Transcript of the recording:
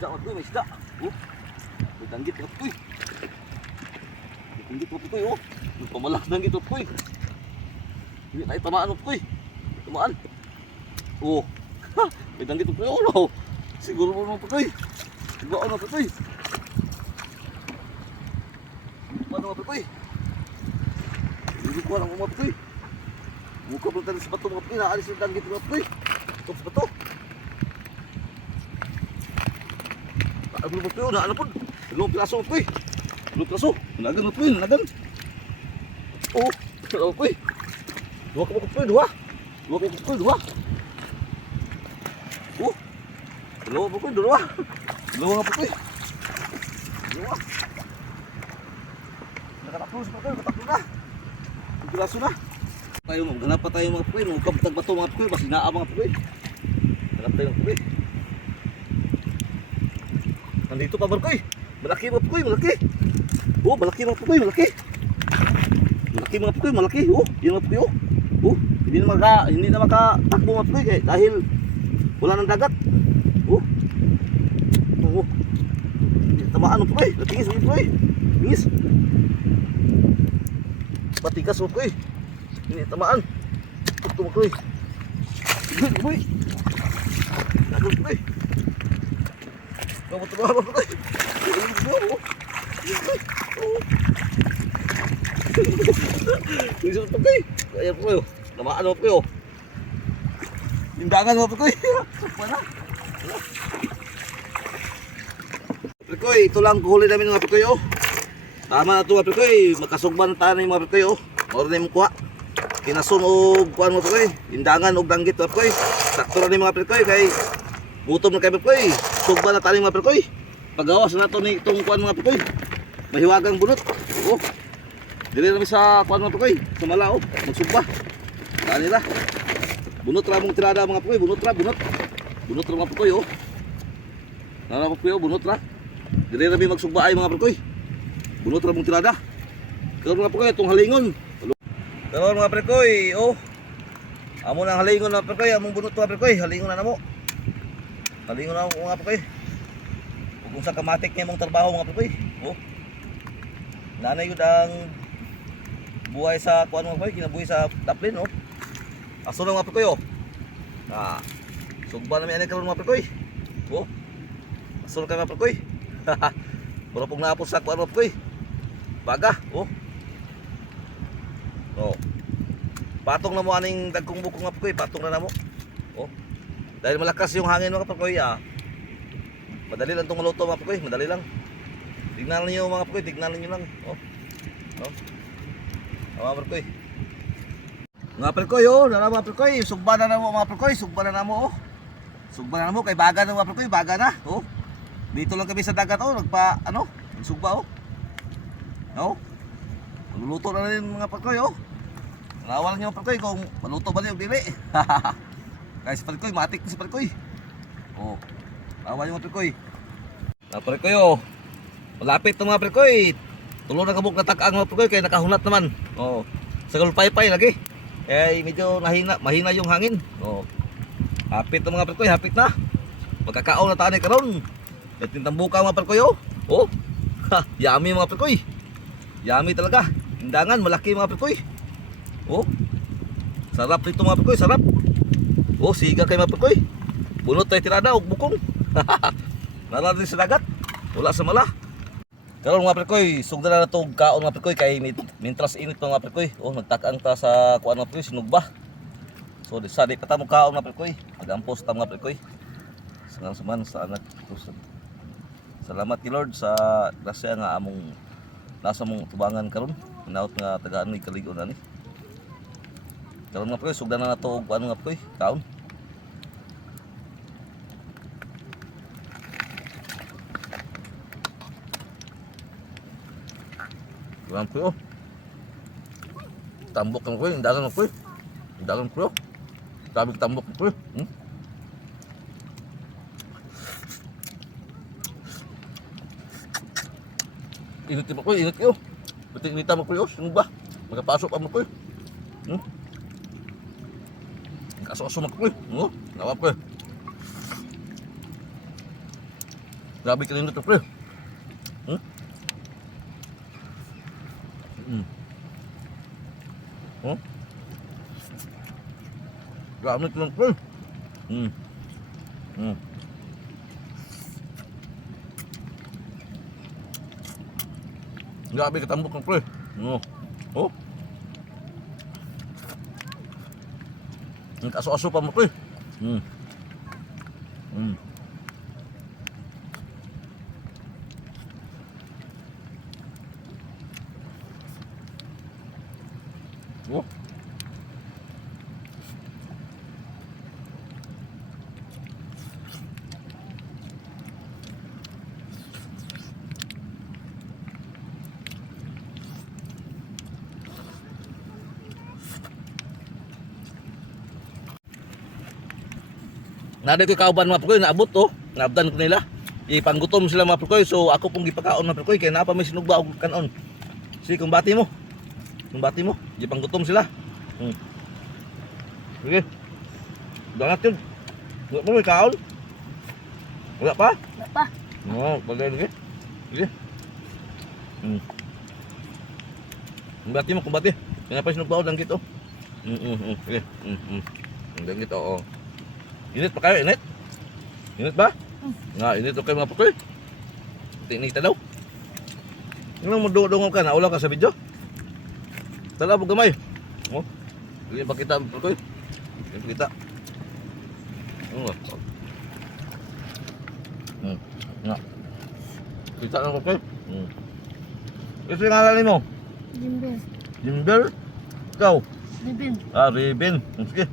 isda mga pre, may isda. Oh, may danggit mga pre. May danggit mga pre, oh. May pamalas danggit mga pre. Hindi tayo tamaan mga pre. Tamaan. Oh, ha, may danggit mga pre, oh no. Siguro mo mga pre. Ibaan mga pre. Ibaan mga pre. Hindi ko alam mga pre. Buka pala tayo sa bato mga pre. Naalis yung danggit mga pre. Ito sa bato. Ano ba po? Ano po? Dalawang piraso po eh. Dalawang piraso. Nanagan po eh. Nanagan. Oh. Ano po eh. Dua ka po eh. Dua. Dua ka po eh. Dua. Oh. Dalawa po eh. Dalawa. Dalawa po eh. Dalawa. Nakataklo sa pagkakas. Nakataklo na. Ang piraso na. Maghanap pa tayo mga po eh. Magkapatag bato mga po eh. Basinaa mga po eh. Hanap tayo mga po eh. Nandito pa barkoy. Malaki mga pukoy, malaki. Oh, malaki mga pukoy, malaki. Malaki mga pukoy, malaki. Oh, yan mga pukoy. Oh, hindi na makatakbo mga pukoy dahil wala nang dagat. Oh. Oh. Tamaan mga pukoy. Natingis mga pukoy. Tingis. Patikas mga pukoy. Hindi tamaan. Ito mga pukoy. Tingis mga pukoy. Dagat pukoy. Kamu terbang apa kau? Ini sudah pergi. Ayam pergi. Nama anu pergi. Timbangan apa pergi? Mana? Pergi, ito lang kuhuli namin mga pergi. Tama na ito mga pergi. Makasugban tayo ng mga pergi. Moro na yung kuha. Kinasun o kuhaan mga pergi. Timbangan o danggit mga pergi. Sakto na yung mga pergi kay gutom na kayo mga pergi. Sugba na taling mga perkoy. Pagawas na ito ni itong kuan mga perkoy. Mahiwagang bunot. Oh. Dili namin sa kuan mga perkoy. Sa malao. Magsugba. Saan nila. Bunot ra mong tirada mga perkoy. Bunot ra, bunot. Bunot ra mga perkoy oh. Nara mga perkoy oh, bunot ra. Dili namin magsugba ay mga perkoy. Bunot ra mong tirada. Karon mga perkoy itong halingon. Karon mga perkoy oh. Amo nang halingon mga perkoy, among bunot mga perkoy. Halingon na namo. Halingon na ako mga perkoy. Kung sa kamatik niya mong trabaho mga perkoy. Oh. Nanay yun ang buhay sa kuan mga perkoy, kinabuhi sa daplin oh. Aso na mga perkoy oh. Ah. Sugba na mi ani karon mga perkoy. Oh. Aso na ka mga perkoy. Puro pong napos sa kuan mga perkoy. Baga oh. Oh. Patong na mo aning dagkong bukong mga perkoy, patong na namo. Oh. Dahil malakas yung hangin mga perkoy madali lang itong maluto mga perkoy, madali lang. Tignan niyo mga perkoy, tignan niyo lang. Oh. Oh. Mga perkoy. Mga perkoy oh, nara mga perkoy, sugba na namo mga perkoy, sugba na namo oh. Sugba na namo kay baga na mga perkoy, baga na. Oh. Dito lang kami sa dagat oh, nagsugba oh. Oh. Magluluto na rin mga perkoy oh. Nawala niyo mga perkoy kung maluto ba niyo dili. Kaya si perkoy, matik si perkoy. Oh, awa yung mga perkoy. Na perkoy oh. Malapit na mga perkoy. Tulo na kabuk na tak-ang mga perkoy kaya nakahunat naman. Oh, sagol pay-pay lagi. Eh medyo mahina yung hangin. Oh. Hapit na mga perkoy, hapit na. Magkakaon na tayo karon. At tintambuka mga perkoy oh. Oh. Ha, yummy mga perkoy. Yummy talaga. Indangan malaki mga perkoy. Oh. Sarap nito mga perkoy, sarap. Oh, siga kay mga perkoy. Bunot tayo tirada og bukong. Nara din sa dagat. Wala sa mala. Karon mga perkoy, sugdan na to kaon mga perkoy kay mintras init mga perkoy. Oh, nagtak-ang ta sa kuan mga perkoy sinugba. So di pa ta mo kaon mga perkoy. Magampos ta mga perkoy. Suman sa anak. Salamat kay Lord sa grasya nga among nasa mong tubangan karon. Hinaut nga tagaan ni kaligon ani. Karon mga perkoy, sugdan na to og kuan mga perkoy, kaon. Kaon po. Tambok kan ko, indagan ko. Indagan ko. Sabi tambok ko. Init mo ko, init ko. Buti inita mo ko, sino ba? Magpasok pa mo ko. Kaso-kaso mo ko. Nawa ko. Grabe ka nindot pre. Hmm? Oh? Grabe ka lang pre. Grabe ka tambok ng pre. Oh? Ang aso-aso pa mo pre. Oh. Naday ko kauban mga prekoy, naabot to. Naabdan ko nila. Ipanggutom sila mga prekoy. So ako pong gipakaon mga prekoy. Kaya napa may sinugba o kanon. Sige, kumbati mo. Kumbati mo. Ipanggutom sila. Sige. Dangat yun. Wala pa may kaon? Wala pa? Wala pa. Oo, bagay lagi. Sige. Kumbati mo, kumbati. Kaya pa sinugba o danggit o. Sige. Danggit o. Init pa kayo, init? Init ba? Nga, init o kayo mga putoy. Tinita daw. Ano mo dungog ka? Naulaw ka sa video? Tala po gamay. Oh, hindi pa kita putoy. Hindi pa kita. Nga. Kita na putoy. Ito yung ngalan mo? Jimber. Jimber? Ikaw? Ribbon. Ribbon. Sige.